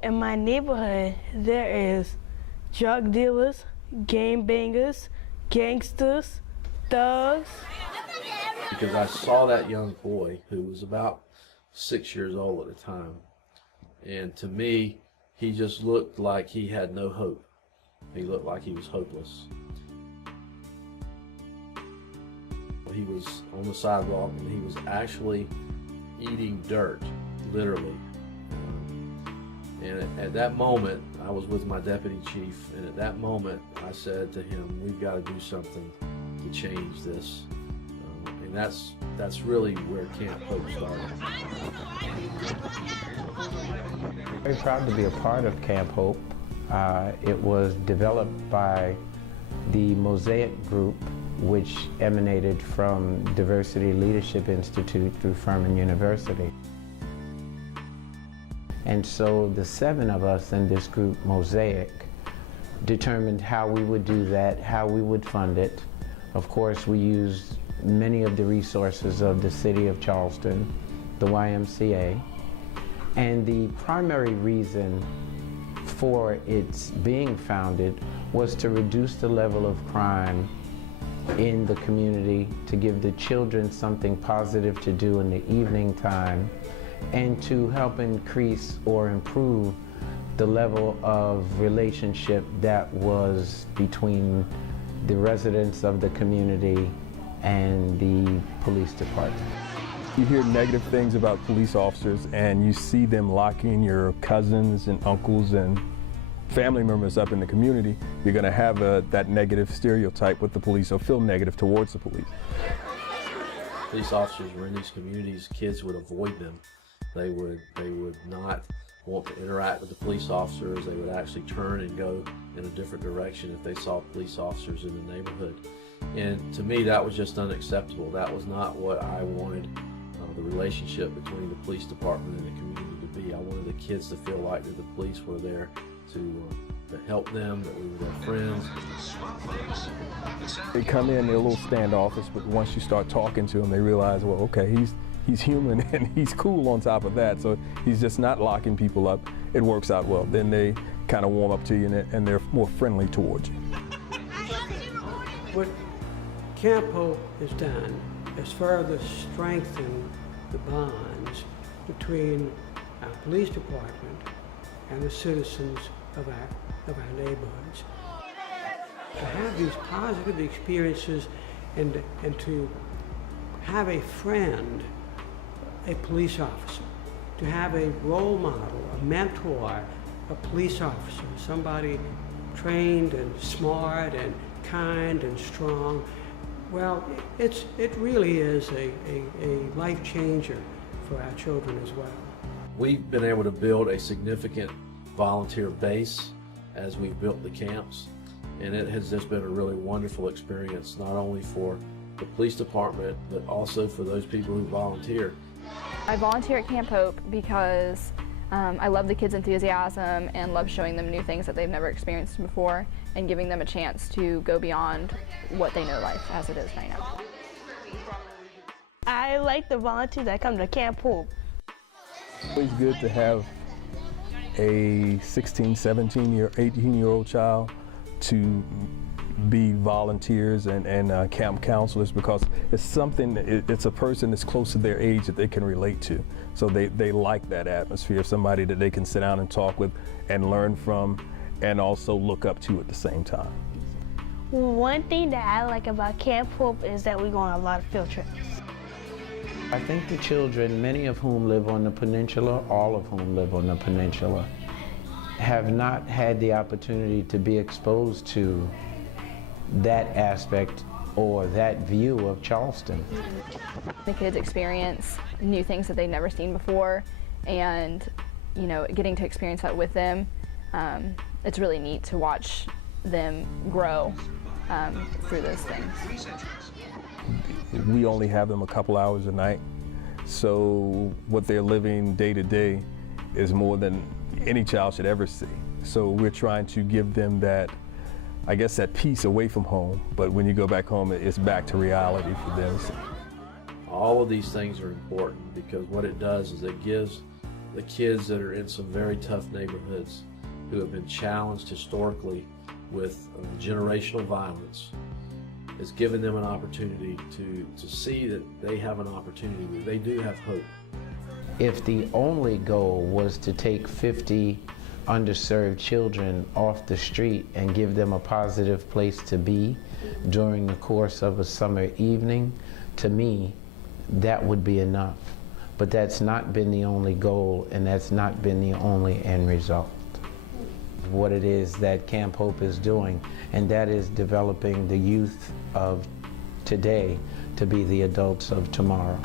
In my neighborhood, there is drug dealers, game bangers, gangsters, thugs. Because I saw that young boy who was about 6 years old at the time, and to me, he just looked like he had no hope. He looked like he was hopeless. He was on the sidewalk and he was actually eating dirt, literally. And at that moment, I was with my deputy chief, and at that moment, I said to him, we've got to do something to change this. And that's really where Camp Hope started. Very proud to be a part of Camp Hope. It was developed by the Mosaic Group, which emanated from Diversity Leadership Institute through Furman University. And so the 7 of us in this group, Mosaic, determined how we would do that, how we would fund it. Of course, we used many of the resources of the city of Charleston, the YMCA, and the primary reason for its being founded was to reduce the level of crime in the community, to give the children something positive to do in the evening time, and to help increase or improve the level of relationship that was between the residents of the community and the police department. You hear negative things about police officers and you see them locking your cousins and uncles and family members up in the community, you're going to have that negative stereotype with the police or feel negative towards the police. Police officers were in these communities, kids would avoid them. They would not want to interact with the police officers. They would actually turn and go in a different direction if they saw police officers in the neighborhood. And to me, that was just unacceptable. That was not what I wanted the relationship between the police department and the community to be. I wanted the kids to feel like that the police were there to help them, that we were their friends. They come in, they're a little standoffish, but once you start talking to them, they realize, well, okay, he's human and he's cool on top of that, so he's just not locking people up. It works out well. Then they kind of warm up to you and they're more friendly towards you. What Camp Hope has done is further strengthen the bonds between our police department and the citizens of our neighborhoods. To have these positive experiences and to have a friend, a police officer, to have a role model, a mentor, a police officer, somebody trained and smart and kind and strong, well, it really is a life changer for our children as well. We've been able to build a significant volunteer base as we've built the camps, and it has just been a really wonderful experience, not only for the police department, but also for those people who volunteer. I volunteer at Camp Hope because I love the kids' enthusiasm and love showing them new things that they've never experienced before and giving them a chance to go beyond what they know life as it is right now. I like the volunteers that come to Camp Hope. It's always good to have a 16, 17, 18-year-old child to be volunteers and camp counselors, because it's something, it's a person that's close to their age that they can relate to. So they like that atmosphere, somebody that they can sit down and talk with and learn from and also look up to at the same time. One thing that I like about Camp Hope is that we go on a lot of field trips. I think the children, many of whom live on the peninsula, all of whom live on the peninsula, have not had the opportunity to be exposed to that aspect or that view of Charleston. The kids experience new things that they've never seen before, and getting to experience that with them, it's really neat to watch them grow through those things. We only have them a couple hours a night, so what they're living day to day is more than any child should ever see. So we're trying to give them that, I guess, that peace away from home, but when you go back home, it's back to reality for them. All of these things are important because what it does is it gives the kids that are in some very tough neighborhoods who have been challenged historically with generational violence. It's given them an opportunity to see that they have an opportunity, that they do have hope. If the only goal was to take 50 underserved children off the street and give them a positive place to be during the course of a summer evening, to me, that would be enough. But that's not been the only goal, and that's not been the only end result. What it is that Camp Hope is doing, and that is developing the youth of today to be the adults of tomorrow.